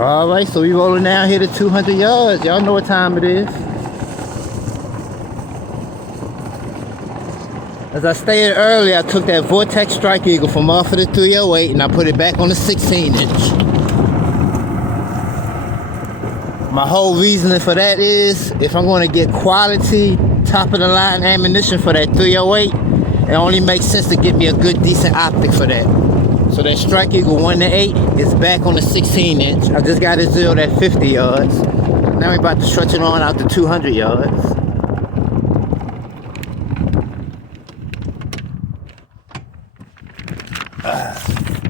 Alright, so we rolling down here to 200 yards. Y'all know what time it is. As I stated earlier, I took that Vortex Strike Eagle from off of the 308 and I put it back on the 16 inch. My whole reasoning for that is, if I'm going to get quality, top of the line ammunition for that 308, it only makes sense to get me a good decent optic for that. So that Strike Eagle 1-8 is back on the 16 inch. I just got it zeroed at 50 yards. Now we're about to stretch it on out to 200 yards.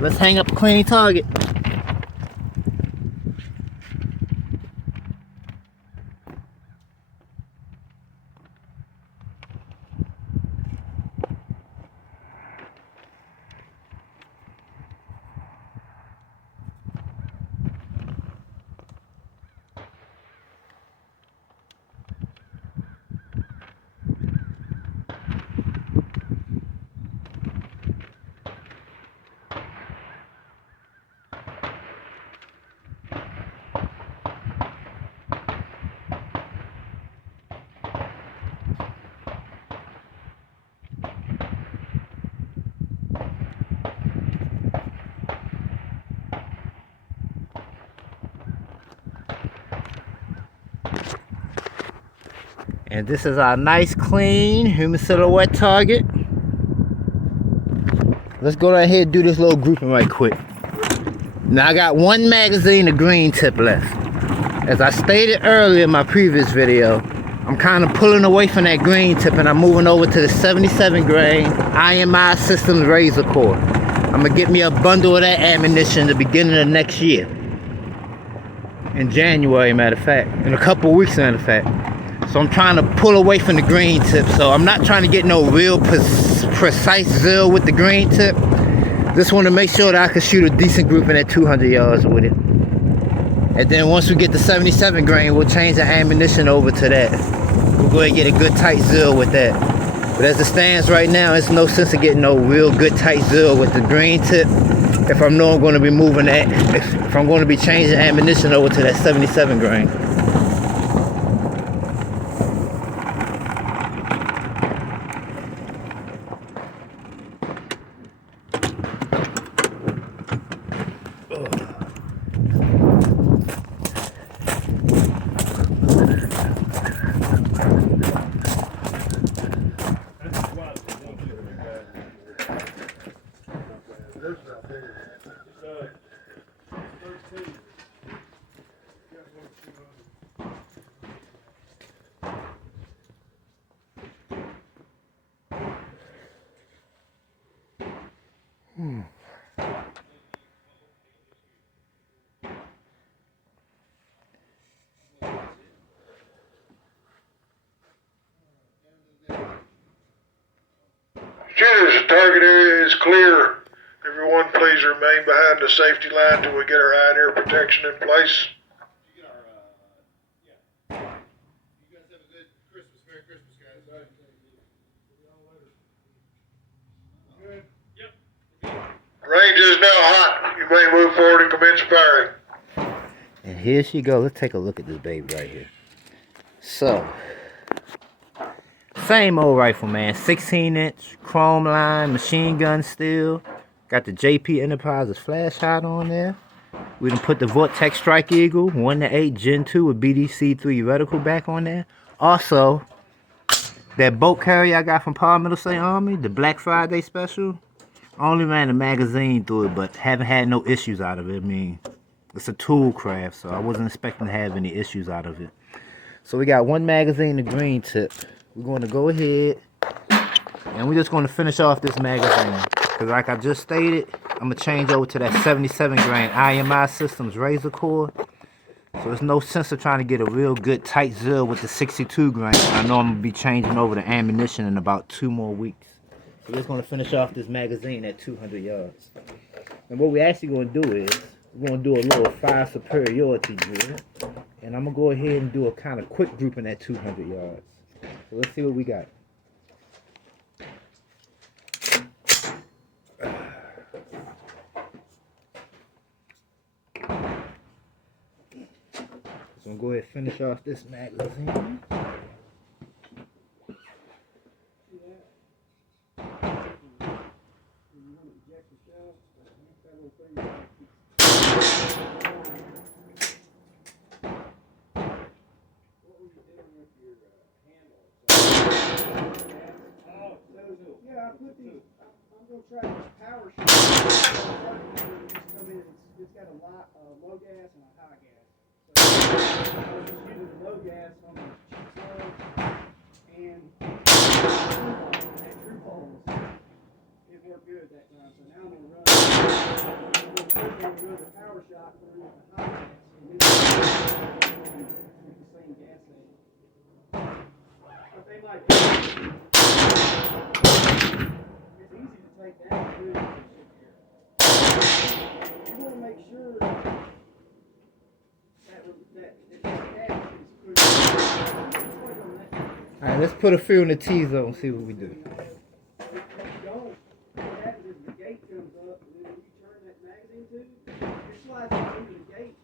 Let's hang up a clean target. And this is our nice, clean, human silhouette target. Let's go right here and do this little grouping right quick. Now I got one magazine of green tip left. As I stated earlier in my previous video, I'm kind of pulling away from that green tip and I'm moving over to the 77 grain IMI Systems Razor Core. I'm gonna get me a bundle of that ammunition at the beginning of next year. In January, matter of fact. In a couple weeks, matter of fact. So I'm trying to pull away from the green tip. So I'm not trying to get no real precise zero with the green tip. Just want to make sure that I can shoot a decent grouping at 200 yards with it. And then once we get the 77 grain, we'll change the ammunition over to that. We'll go ahead and get a good tight zero with that. But as it stands right now, it's no sense of getting no real good tight zero with the green tip. If I'm going to be moving that, if I'm going to be changing ammunition over to that 77 grain. Shooters, the target area is clear. Everyone please remain behind the safety line till we get our eye and ear protection in place. You guys have a good Christmas. Merry Christmas, guys. Good. Yep. Range is now hot. You may move forward and commence firing. And here she goes. Let's take a look at this baby right here. So, same old rifle, man. 16 inch, chrome line, machine gun steel. Got the JP Enterprises flash hider on there. We done put the Vortex Strike Eagle 1-8 Gen 2 with BDC 3 reticle back on there. Also, that boat carrier I got from Power Middle St. Army, the Black Friday special. I only ran a magazine through it, but haven't had no issues out of it. I mean, it's a tool craft, so I wasn't expecting to have any issues out of it. So we got one magazine, the green tip. We're going to go ahead and we're just going to finish off this magazine. Because like I just stated, I'm going to change over to that 77 grain IMI Systems Razor Core. So there's no sense of trying to get a real good tight zero with the 62 grain. I know I'm going to be changing over the ammunition in about 2 more weeks. So we're just going to finish off this magazine at 200 yards. And what we're actually going to do is, we're going to do a little fire superiority drill. And I'm going to go ahead and do a kind of quick grouping at 200 yards. So let's see what we got. So I'm gonna go ahead and finish off this magazine. Yeah, I put these. I'm gonna try this power shot. It's got a low gas and a high gas. So I was just using the low gas on the plug and that true pulse. It worked good that time. So now I'm gonna run the power shot through the high gas. And with the same gas level. But they might be. It's easy to take down too. You want to make sure that gas is pretty. Alright, let's put a few in the T-zone and see what we do. If you don't, what happens is the gate comes up, and then when you turn that magazine tube, it slides right into the gate,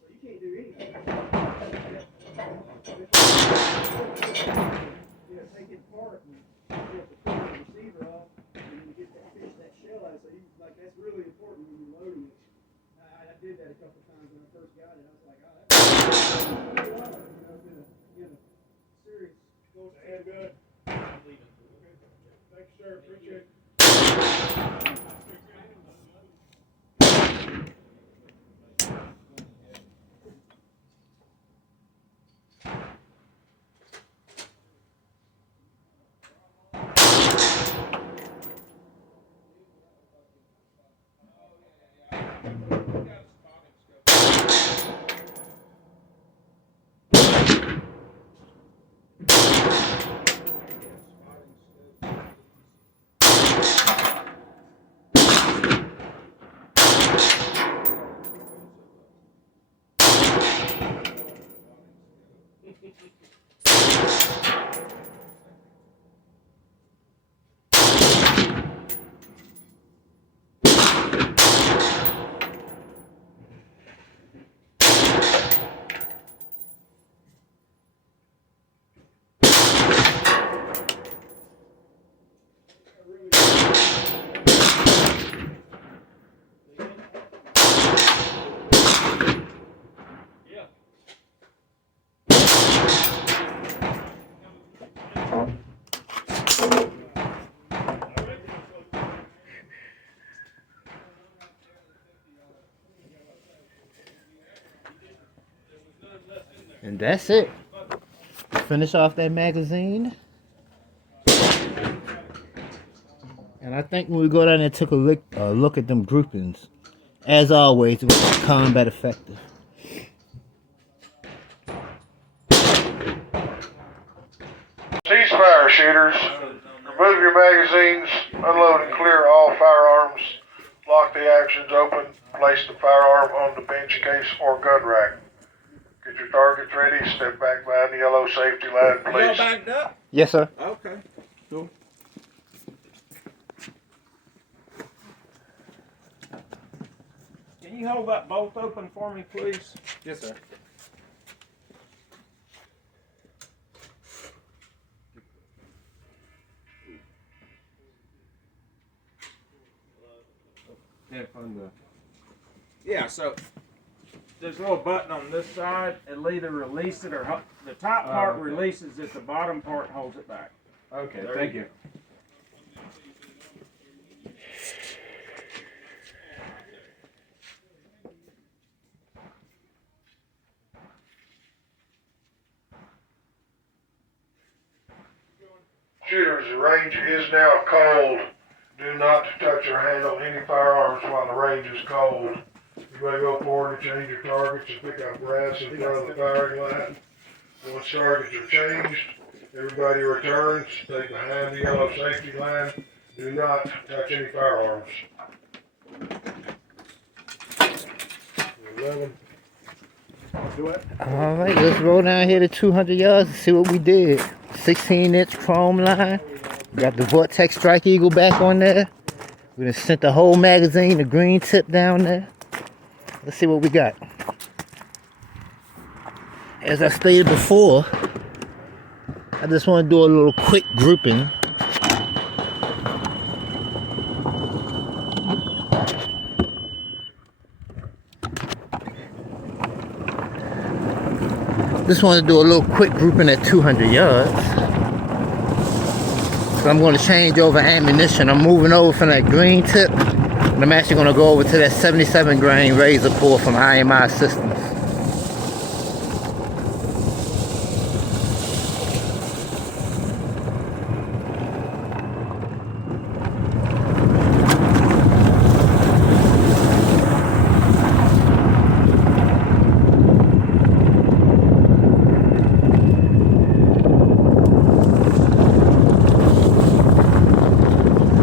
so you can't do anything. Take it apart and you have to pull the receiver off and then get that shell out. So that's really important when you're loading it. I did that a couple times when I first got it. I was like, oh, that's been a serious. And good. Thanks, sir. Appreciate it. And that's it. Finish off that magazine. And I think when we go down there and took a look at them groupings, as always, it was combat effective. Ceasefire, shooters. Remove your magazines, unload and clear all firearms, lock the actions open, place the firearm on the bench case or gun rack. Get your targets ready, step back behind the yellow safety line, Y'all please. backed up? Yes, sir. Okay, cool. Can you hold that bolt open for me, please? Yes, sir. Yeah, so there's a little button on this side. It'll either release it or the top part releases it, the bottom part holds it back. Okay, There thank you you. Shooters, the range is now cold. Do not touch or handle any firearms while the range is cold. You may go forward and change your targets and pick up brass in front of the firing line. Once targets are changed, everybody returns. Stay behind the yellow safety line. Do not touch any firearms. 11. Do it. All right, let's roll down here to 200 yards and see what we did. 16-inch chrome line. We got the Vortex Strike Eagle back on there. We done sent the whole magazine, the green tip down there. Let's see what we got. as I stated before, I just want to do a little quick grouping. Just want to do a little quick grouping at 200 yards. So I'm going to change over ammunition. I'm moving over from that green tip, and I'm actually going to go over to that 77 grain razor pull from IMI Systems.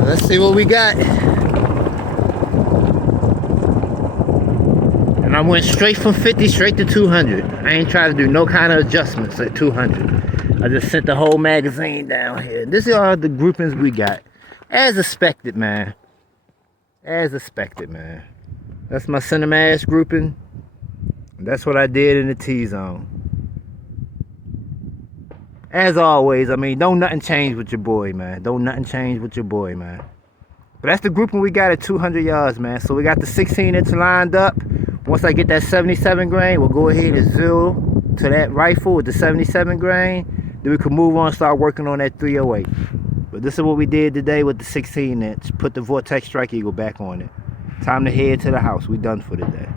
Let's see what we got. And I went straight from 50 straight to 200. I ain't trying to do no kind of adjustments at 200. I just sent the whole magazine down here. This are the groupings we got. As expected, man. As expected, man. That's my center mass grouping. That's what I did in the T-zone. As always, I mean, don't nothing change with your boy, man. Don't nothing change with your boy, man. But that's the grouping we got at 200 yards, man. So we got the 16-inch lined up. Once I get that 77 grain, we'll go ahead and zero to that rifle with the 77 grain. Then we can move on and start working on that 308. But this is what we did today with the 16-inch. Put the Vortex Strike Eagle back on it. Time to head to the house. We done for today.